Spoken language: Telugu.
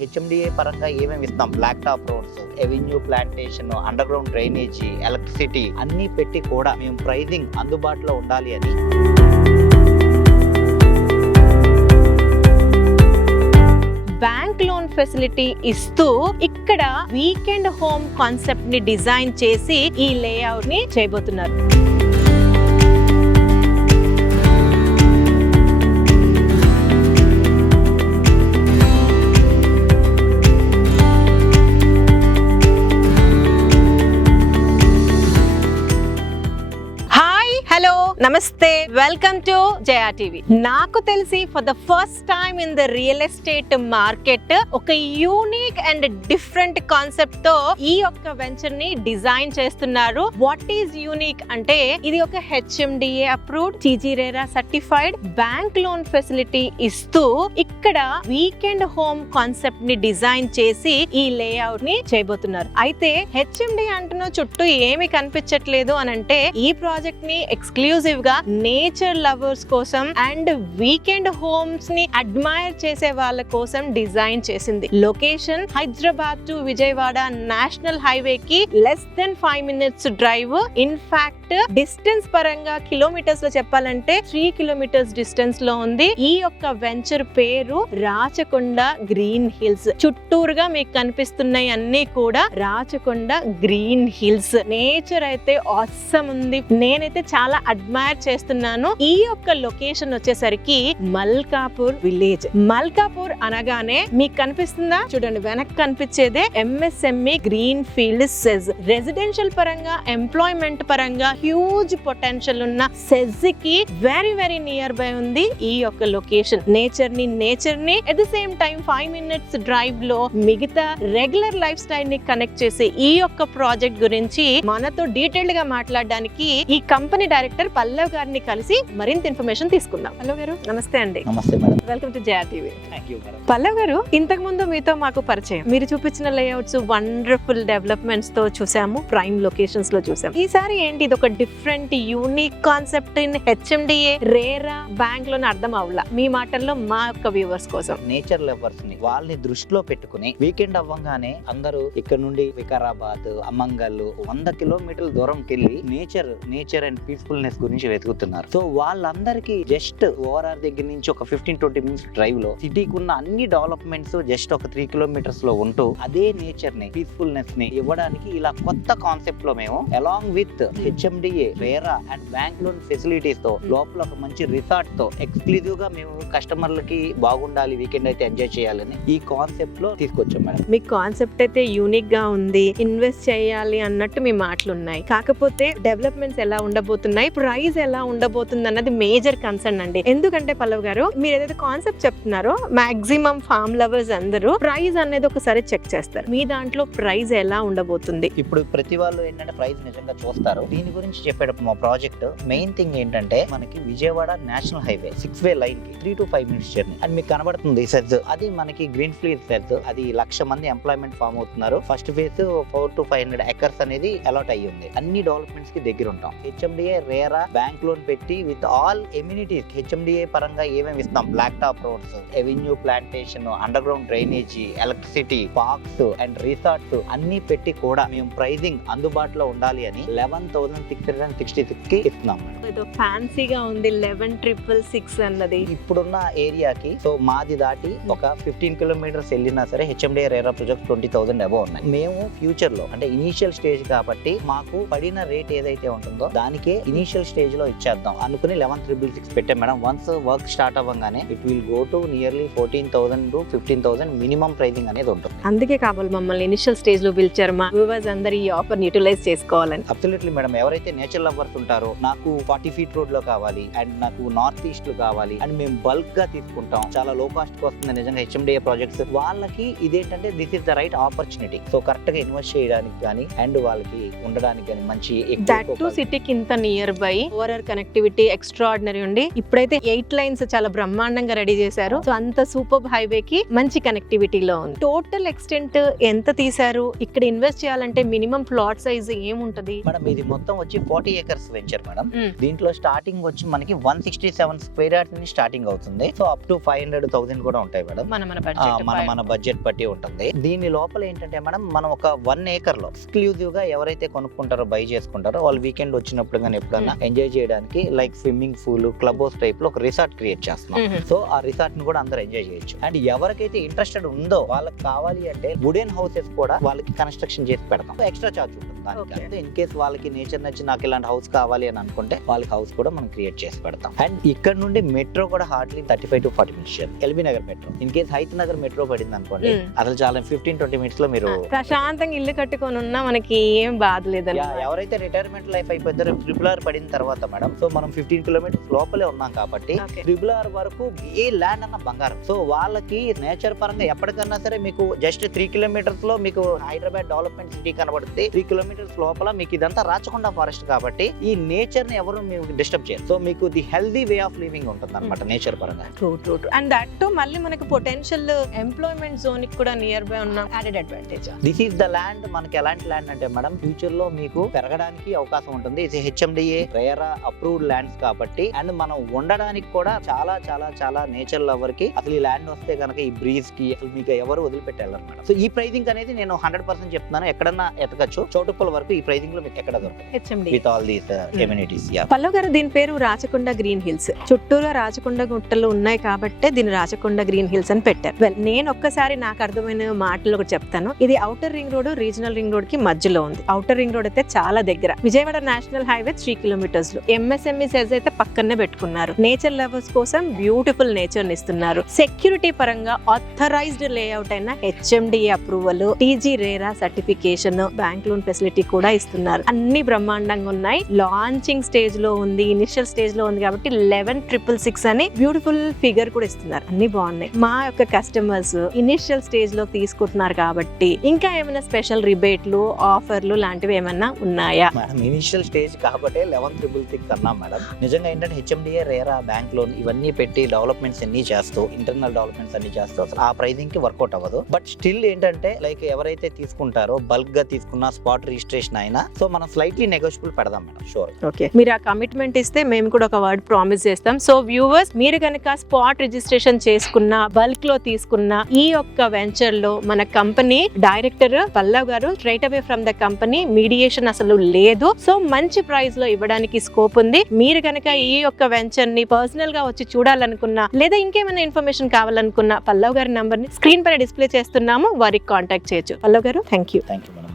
హెచ్ఎండిఏ పరంగా ఏమేమి ఇస్తాం, black top roads, avenue plantation, underground drainage, electricity అన్ని పెట్టి కూడా మేము ప్రైజింగ్ అందుబాటులో ఉండాలి అని బ్యాంక్ లోన్ ఫెసిలిటీ ఇస్తూ ఇక్కడ వీకెండ్ హోమ్ కాన్సెప్ట్ ని డిజైన్ చేసి ఈ లేఅవుట్ ని చేయబోతున్నారు. నమస్తే, వెల్కమ్ టు జయా టీవీ. నాకు తెలిసి for the first time in the real estate market ఒక యూనిక్ అండ్ డిఫరెంట్ కాన్సెప్ట్ తో ఈ యొక్క వెంచర్ ని డిజైన్ చేస్తున్నారు. వాట్ ఈస్ యూనిక్ అంటే ఇది ఒక HMDA approved, TG RERA certified bank loan facility ఇస్తూ ఇక్కడ వీకెండ్ హోమ్ కాన్సెప్ట్ ని డిజైన్ చేసి ఈ లేఅవుట్ ని చేయబోతున్నారు. అయితే హెచ్ఎండిఏ అంటున్న చుట్టూ ఏమి కనిపించట్లేదు అని అంటే ఈ ప్రాజెక్ట్ ని ఎక్స్క్లూజివ్ గా నేచర్ లవర్స్ కోసం అండ్ వీకెండ్ హోమ్స్ ని అడ్మైర్ చేసే వాళ్ళ కోసం డిజైన్ చేసింది. Location Hyderabad to Vijayawada national highway కి less than 5 minutes drive. In fact distance పరంగా కిలోమీటర్స్ లో చెప్పాలంటే 3 kilometers డిస్టెన్స్ లో ఉంది. ఈ యొక్క వెంచర్ పేరు రాచకొండ గ్రీన్ హిల్స్. చుట్టూరుగా మీకు కనిపిస్తున్నాయి అన్ని కూడా రాచకొండ గ్రీన్ హిల్స్. నేచర్ అయితే ఆసమ్ ఉంది. నేనైతే చాలా అడ్మైర్ చేస్తున్నాను. ఈ యొక్క లొకేషన్ వచ్చేసరికి మల్కాపూర్ విలేజ్. మల్కాపూర్ అనగానే మీకు కనిపిస్తుందా చూడండి, వెనక్కి కనిపించేదే MSME green field SEZ. Residential పరంగా, ఎంప్లాయ్మెంట్ పరంగా హ్యూజ్ పొటెన్షియల్ ఉన్న సెజ్ కి వెరీ వెరీ నియర్ బై ఉంది ఈ యొక్క లొకేషన్. నేచర్ ని at the same time 5 minutes drive లో మిగతా రెగ్యులర్ లైఫ్ స్టైల్ ని కనెక్ట్ చేసే ఈ యొక్క ప్రాజెక్ట్ గురించి మనతో డీటెయిల్డ్ గా మాట్లాడడానికి ఈ కంపెనీ డైరెక్టర్ పల్లవ్ గారిని కలిసి మరింత ఇన్ఫర్మేషన్ తీసుకుందాం. పల్లవ్ గారు నమస్తే అండి. నమస్తే madam. Welcome to Jaya TV. Thank you madam. Pallav గారు, ఇంతకు ముందు మీతో మాకు పరిచయం. మీరు చూపించిన లేఅవుట్స్ వండర్ఫుల్ డెవలప్మెంట్స్ తో చూసాము, ప్రైమ్ లొకేషన్స్ లో చూసాము. ఈసారి ఏంటి ఇది ఒక different unique concept in HMDA RERA bank లోనే అర్థం అవలా. మీ మాటల్లో మా యొక్క వ్యూవర్స్ కోసం నేచర్ లవర్స్ ని వాళ్ళని దృష్టిలో పెట్టుకుని వీకెండ్ అవ్వగానే అందరూ ఇక్కడ నుండి వికారాబాద్, అమంగల్ 100 kilometers దూరంకి వెళ్ళి నేచర్ అండ్ పీస్ఫుల్నెస్ గురించి వెతుకుతున్నారు. సో వాళ్ళందరికీ జస్ట్ ఓఆర్ఆర్ దగ్గర నుంచి ఒక 15-20 minutes డ్రైవ్ లో సిటీకి ఉన్న అన్ని డెవలప్మెంట్స్ జస్ట్ ఒక 3 kilometers లో ఉంటూ అదే నేచర్ ని, పీస్ఫుల్నెస్ ని ఇవ్వడానికి ఇలా కొత్త కాన్సెప్ట్ లో మేము along with HMDA RERA and bank loan facilities తో లోపల ఒక మంచి రిసార్ట్ తో ఎక్స్క్లూజివ్ గా మేము కస్టమర్లకి బాగుండాలి, వీకెండ్ అయితే ఎంజాయ్ చేయాలని ఈ కాన్సెప్ట్ లో తీసుకొచ్చాం మేడం. మీ కాన్సెప్ట్ అయితే యూనిక్ గా ఉంది, ఇన్వెస్ట్ చేయాలి అన్నట్టు మీ మాటలు ఉన్నాయి. కాకపోతే డెవలప్మెంట్స్ ఎలా ఉండబోతున్నాయి, ప్రైస్ ఎలా ఉండబోతుంది అన్నది మేజర్ కన్సర్న్ అండి. ఎందుకంటే పల్లవ్ గారు, మీరు ఏదైతే కాన్సెప్ట్ చెప్తున్నారో మాక్సిమం ఫార్మ్ లవర్స్ అందరూ ప్రైస్ అనేది ఒకసారి చెక్ చేస్తారు. మీ దాంట్లో ప్రైస్ ఎలా ఉండబోతుంది? ఇప్పుడు ప్రతి వాళ్ళు ఏంటంటే ప్రైస్ నిజంగా చూస్తారు. దీని గురించి చెప్పేటప్పుడు మా ప్రాజెక్ట్ మెయిన్ థింగ్ ఏంటంటే మనకి Vijayawada national highway 6-way line కి 3 to 5 minutes జర్నీ అండ్ మీకు కనబడుతుంది సెజ్. అది మనకి గ్రీన్ ఫీల్డ్ సెజ్. అది 1,00,000 మంది ఎంప్లాయ్మెంట్ ఫామ్ అవుతున్నారు. ఫస్ట్ ఫేజ్ 400 to 500 acres అనేది అలాట్ అయ్యి ఉంది. అన్ని డెవలప్మెంట్స్ కి దగ్గర ఉంటాం. హెచ్ఎండిఏ రేరా బ్యాంక్ లోన్ పెట్టి విత్ ఆల్ ఎమ్యూనిటీస్ హెచ్ఎండిఏ పరంగా ఏమేమి ఇస్తాం, black top roads, avenue plantation, underground drainage, electricity, parks and resorts అన్ని పెట్టి కూడా మేము ప్రైజింగ్ అందుబాటులో ఉండాలి అని 11,666 కి ఇస్తున్నాం. ఫ్యాన్సీగా ఉంది 11,666 అన్నది. ఇప్పుడున్న ఏరియాకి సో మాది దాటి ఒక 15 kilometers వెళ్ళినా సరే హెచ్ఎండిఏ రేరా ప్రాజెక్ట్ 20,000 అబౌవ్ ఉన్నాయి. మేము ఫ్యూచర్ లో అంటే ఇనీషియల్ స్టేజ్ కాబట్టి మాకు పడిన రేట్ ఏదైతే ఉంటుందో దానికే ఇనీషియల్ స్టేజ్ లో ఇచ్చేద్దాం అనుకుని 11,666 పెట్టాం మేడం. వన్స్ వర్క్ స్టార్ట్ అవ్వగానే it will go to nearly 14,000 to 15,000 minimum pricing అనేది ఉంటుంది. అందుకే కావాలి మమ్మల్ని ఇనిషియల్ స్టేజ్ లో పిలిచారు, మా వ్యూవర్స్ అందరూ ఈ ఆఫర్ యూటిలైజ్ చేసుకోవాలని. Absolutely madam. ఎవరైతే నేచర్ లవర్స్ ఉంటారో నాకు 40 feet రోడ్ లో కావాలి అండ్ నాకు నార్త్ ఈస్ట్ లో కావాలి అండ్ మేము బల్క్ గా తీసుకుంటాం, చాలా లో కాస్ట్ కి వస్తుంది నిజంగా హెచ్ఎండిఏ ప్రాజెక్ట్స్, వాళ్ళకి ఇదేంటంటే this is the right opportunity. So correct గా ఇన్వెస్ట్ చేయడానికి కానీ అండ్ వాళ్ళకి ఉండడానికి కానీ మంచి సిటీకి ఇంత near by over connectivity extraordinary ఉంది. ఇప్పుడైతే 8 lanes చాలా బ్రహ్మాండంగా రెడీ చేశారు. సో అంత సూపర్ హైవే కి మంచి కనెక్టివిటీలో ఉంది. టోటల్ ఎక్స్టెంట్ ఎంత తీశారు? ఇక్కడ ఇన్వెస్ట్ చేయాలంటే మినిమం ప్లాట్ సైజ్ ఏముంటది? మేడం ఇది మొత్తం వచ్చి 40 acres వెంచర్ మేడం. మ్మ్. దీంట్లో స్టార్టింగ్ వచ్చి మనకి 167 స్క్వేర్ యార్డ్స్ నుంచి స్టార్టింగ్ అవుతుంది. సో అప్ టు 500,000 కూడా ఉంటాయి మేడం. మన బడ్జెట్ బట్టి ఉంటుంది. దీని లోపల ఏంటంటే మేడం మనం ఒక 1 acre లో ఎక్స్క్లూజివ్ గా ఎవరైతే కొనుక్కుంటారో బై చేసుకుంటారో వాళ్ళు వీకెండ్ వచ్చినప్పుడు కానీ ఎప్పుడన్నా ఎంజాయ్ చేయడానికి like swimming pool, club house type లో ఒక రిసార్ట్ క్రియేట్ చేస్తున్నాం. సో ఆ రిసార్ట్ ని కూడా అందరూ ఎంజాయ్ చేయొచ్చు. అండ్ ఎవరికైతే ఇంట్రెస్టెడ్ ఉందో వాళ్ళకి కావాలి అంటే వుడెన్ హౌసెస్ కూడా వాళ్ళకి కన్స్ట్రక్షన్ చేసి పెడతాం. ఎక్స్ట్రా చార్జ్ ఉంటుంది దానికి. ఇన్ కేస్ వాళ్ళకి నేచర్ నచ్చి నాకు ఇలాంటి హౌస్ కావాలి అని అనుకుంటే వాళ్ళకి హౌస్ కూడా మనం క్రియేట్ చేసి పెడతాం. అండ్ ఇక్కడ నుండి మెట్రో కూడా hardly 35 to 40 minutes. LB Nagar metro, in case Hayath Nagar metro పడింది అనుకోండి అసలు చాలా 15-20 minutes లో మీరు ప్రశాంతంగా ఇల్లు కట్టుకొని ఉన్నా మనకి ఏం బాధ లేదని. ఎవరైతే రిటైర్మెంట్ లైఫ్ అయిపోతారో RRR పడిన తర్వాత మేడం, సో మనం 15 kilometers లోపలే ఉన్నాం కాబట్టి RRR వరకు ఏ ల్యాండ్ అన్న బంగారం. సో వాళ్ళకి నేచర్ పరంగా ఎప్పటికన్నా సరే మీకు జస్ట్ 3 kilometers లో మీకు హైదరాబాద్ డెవలప్మెంట్ సిటీ కనబడుతుంది. 3 kilometers లోపల మీకు ఇదంతా రాచకొండ ఫారెస్ట్ కాబట్టి ఈ నేచర్ ని ఎవరు మీకు డిస్టర్బ్ చేయరు. సో మీకు the healthy way of living ఉంటుంది అనమాట నేచర్ పరంగా. అండ్ దట్ టు మళ్ళీ మనకి పొటెన్షియల్ ఎంప్లాయ్మెంట్ జోన్ కి కూడా నియర్ బై ఉన్న added advantage. This is the land. మనకి ఎలాంటి ల్యాండ్ అంటే మేడం ఫ్యూచర్ లో మీకు పెరగడానికి అవకాశం ఉంటుంది. ఇది HMDA రేరా అప్రూవ్డ్ ల్యాండ్స్ కాబట్టి అండ్ మనం ఉండడానికి కూడా చాలా చాలా చాలా నేచర్ లవర్ కి అసలు ఈ ల్యాండ్ వస్తే కనుక ఈ బ్రీజ్ కి అసలు మీకు ఎవరు వదిలిపెట్టారు మేడం. సో ఈ ప్రైజింగ్ అనేది నేను 100% చెప్తున్నాను. ఎక్కడన్నా ఎతకచ్చు. చౌటుప్పల్ వరకు ఈ ప్రైజింగ్ లో మీకు ఎక్కడ దొరకదు with all these amenities. Pallav గారు, దీని పేరు రాచకొండ గ్రీన్ హిల్స్. చుట్టూరా రాచకొండ గుట్టలు ఉన్నాయి కాబట్టి దీన్ని రాచకొండ గ్రీన్ హిల్స్ అని పెట్టారు. వెల్, నేను ఒక్కసారి నాకు అర్థమైన మాటలు ఒకటి చెప్తాను. ఇది outer ring road, regional ring road కి మధ్యలో ఉంది. ఔటర్ రింగ్ రోడ్ అయితే చాలా దగ్గర. విజయవాడ నేషనల్ హైవే 3 kilometers లో. MSME సెజ్ అయితే పక్కనే పెట్టుకున్నారు. నేచర్ లవర్స్ కోసం బ్యూటిఫుల్ నేచర్ ని ఇస్తున్నారు. సెక్యూరిటీ పరంగా ఆథరైజ్డ్ లేఅవుట్ అయిన HMDA approval, TG RERA certification, bank loan facility కూడా ఇస్తున్నారు. అన్ని బ్రహ్మాండంగా ఉన్నాయి. లాంచింగ్ స్టేజ్ లో ఉంది, ఇనిషియల్ స్టేజ్ లో ఉంది కాబట్టి 11,666 అని బ్యూటిఫుల్ ఫిగర్ కూడా ఇస్తున్నారు. అన్ని బాగున్నాయి. మా యొక్క కస్టమర్స్ ఇనిషియల్ స్టేజ్ లో తీసుకుంటున్నారు కాబట్టి ఇంకా ఏమైనా స్పెషల్ రిబేట్లు, ఆఫర్లు లాంటివి ఏమైనా ఉన్నాయా? మేడం ఇనిషియల్ స్టేజ్ కాబట్టి 11,666 అన్నాం మేడం. నిజంగా ఏంటంటే HMDA రేరా బ్యాంక్ లోన్ ఇవన్నీ పెట్టి డెవలప్మెంట్స్ అన్ని చేస్తూ ఇంటర్నల్ డెవలప్మెంట్స్ అన్ని చేస్తూ అసలు ఆ ప్రైజింగ్ కి వర్కౌట్ అవ్వదు. బట్ స్టిల్ ఏంటంటే లైక్ ఎవరైతే తీసుకుంటారో బల్క్ గా తీసుకున్న స్పాట్ రిజిస్ట్రేషన్ అయినా సో మనం స్లైట్లీ నెగోషియబుల్ పెడదాం మేడం. షూర్. ఓకే, మీరు ఆ కమిట్మెంట్ ఇస్తే మేము కూడా ఒక వర్డ్ ప్రామిస్ చేస్తాం. సో వ్యూవర్స్, మీరు కనుక స్పాట్ రిజిస్ట్రేషన్ చేసుకున్న, బల్క్ లో తీసుకున్న ఈ యొక్క వెంచర్ లో మన కంపెనీ డైరెక్టర్ పల్లవ్ గారు straight away from the company, mediation అసలు లేదు. సో మంచి ప్రైస్ లో ఇవ్వడానికి స్కోప్ ఉంది. మీరు కనుక ఈ యొక్క వెంచర్ ని పర్సనల్ గా వచ్చి చూడాలనుకున్నా లేదా ఇంకేమైనా ఇన్ఫర్మేషన్ కావాలనుకున్నా పల్లవ్ గారి నంబర్ ని స్క్రీన్ పైన డిస్ప్లే చేస్తున్నాము. వారికి కాంటాక్ట్ చేయొచ్చు. పల్లవ్ గారు, thank you. Thank you madam.